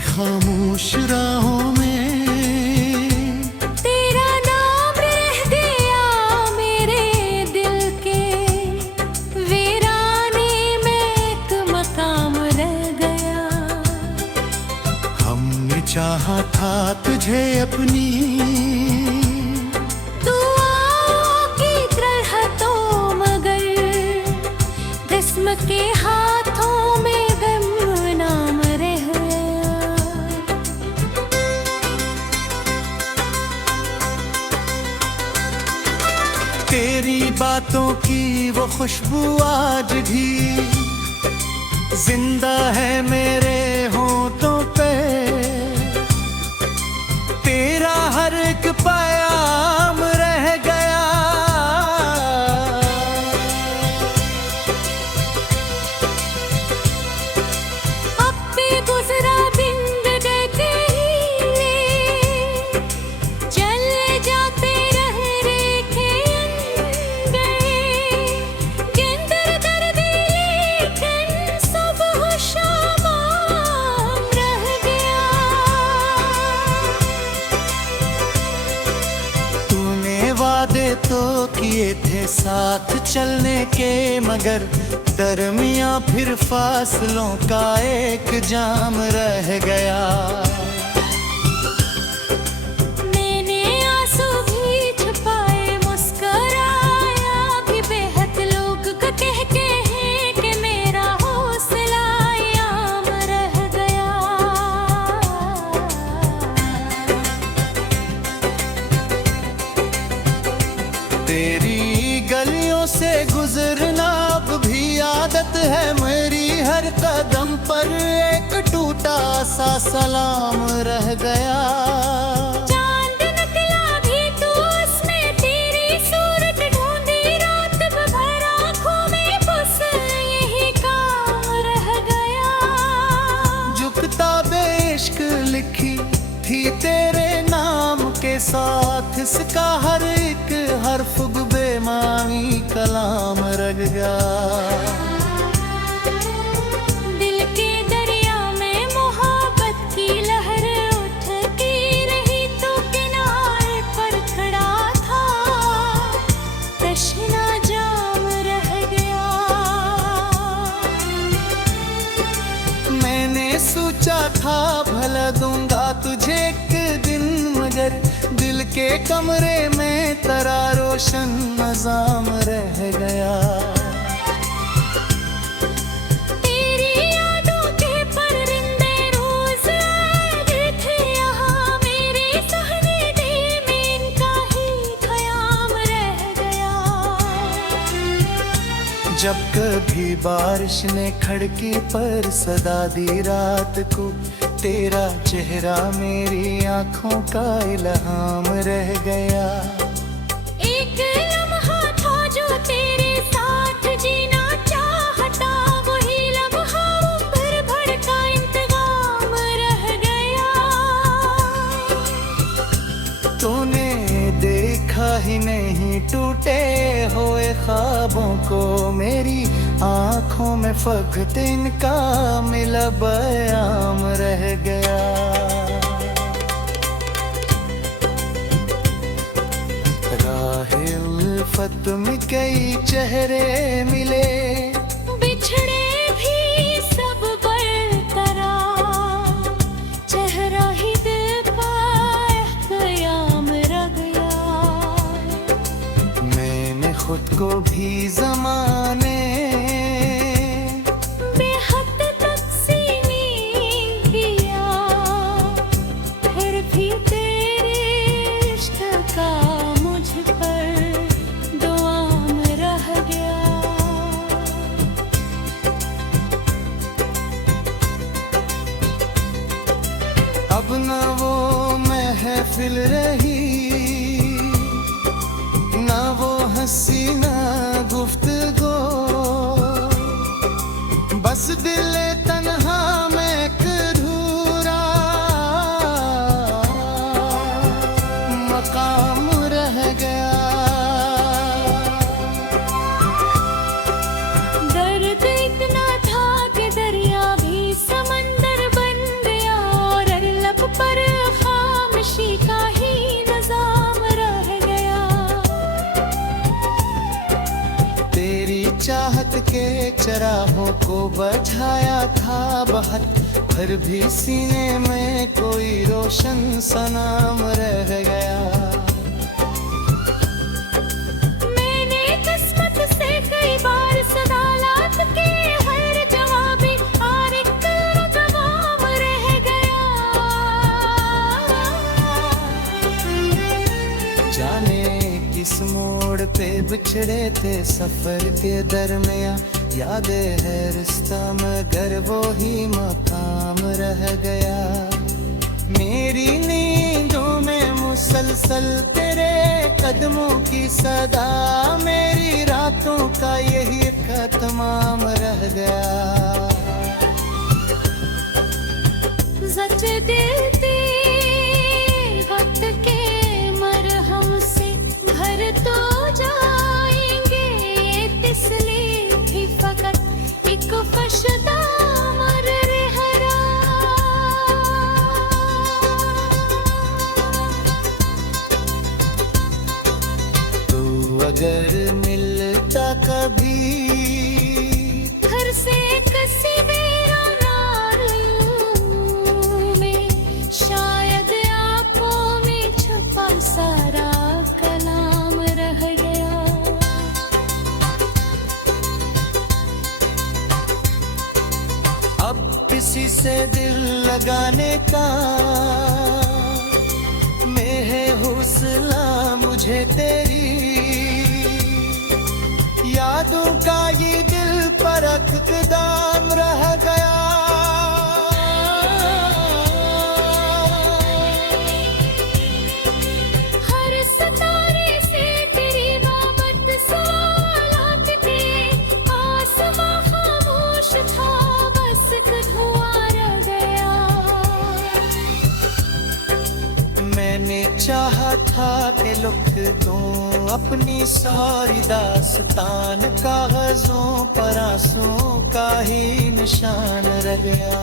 खामोश राहों में तेरा नाम रह गया मेरे दिल के वीराने में एक मकाम रह गया। हमने चाहा था तुझे अपनी दुआओं की तरह तो मगर किस्म के हाथों में नाम रह गया। तेरी बातों की वो खुशबू आज भी जिंदा है मेरे होठों पे। तेरा हर एक पैगाम रह गया। अब भी गुजरा बिन बिगड़ते हीरे चले जाते रह रेखे गए गिनकर दर्द लेकिन सब शाम रह गया। तूने वादे तो किए थे साथ चलने के मगर दरमियां फिर फासलों का एक जाम रह गया। मैंने आंसू भी छुपाए मुस्कुराया भी बेहद लोग कह के हैं कि मेरा हौसला याम रह गया। तेरी गलियों से गुजरना अब भी आदत है मेरी। हर कदम पर एक टूटा सा सलाम रह गया। चांद निकला भी तो उसमें तेरी सूरत ढूंढी रात भर आंखों में बस यही काम रह गया। जो किताबे इश्क लिखी थी तेरे नाम के साथ इसका हर एक हर्फ बेमानी कलाम रह गया। दिल के दरिया में मोहब्बत की लहर उठती रही तो किनारे पर खड़ा था तश्ना जाम रह गया। मैंने सोचा था भला दूंगा तुझे एक दिन मगर दिल के कमरे में तेरा रोशन नजाम रह गया। तेरी यादों के परिंदे रोज आए थे यहाँ मेरे सहने दिल में इनका ही ख़याम रह गया। जब कभी बारिश ने खिड़की पर सदा दी रात को तेरा चेहरा मेरी आंखों का इल्हाम रह गया। एक लम्हा था जो तेरे साथ जीना चाहता वही लम्हा उम्र भर का इंतजाम रह गया। तूने देखा ही नहीं टूटे हुए ख्वाबों को मेरी आंखों में फकत इनका मिला बयाम रह गया। राहे उल्फत में कई चेहरे मिले बिछड़े भी सब बरकरार चेहरा ही दिल पर क़याम रह गया। मैंने खुद को भी ज़माने बेहद तकसीमी किया फिर भी तेरे इश्क का मुझ पर दुआम रह गया। अब न वो महफिल रही ना वो हंसी ना गुफ्तगू के चराहों को बझाया था बहुत, फिर भी सीने में कोई रोशन सा नाम रह गया। मैंने किस्मत से कई बार सवालात के, हर जवाबी और एक जवाब रह गया। जाने किस मोड़ पे बिछड़े थे सफर के दरमिया, यादें है रिश्ता मगर वो ही मकाम रह गया। मेरी नींदों में मुसलसल तेरे कदमों की सदा, मेरी रातों का यही खत्माम रह गया। सच दिल वक्त के मरहम से भर तो जाएंगे, इसलिए भी फकत एक फशदा मर रहरा। तू अगर मिलता कभी घर से कसी में, शायद आंखों में छुपा सारा कलाम रह गया। अब किसी से दिल लगाने का मैं है हौसला मुझे तेरी, यादों का ये दिल पर इक़दाम रह गया। हर सितारे से तेरी बाबत सवालात थे, आसमां खामोश था, बस एक धुआं रह गया। मैंने चाहा था कि लिख दूं अपनी सारी दास्तान, कागजों पर आंसुओं का ही निशान रह गया।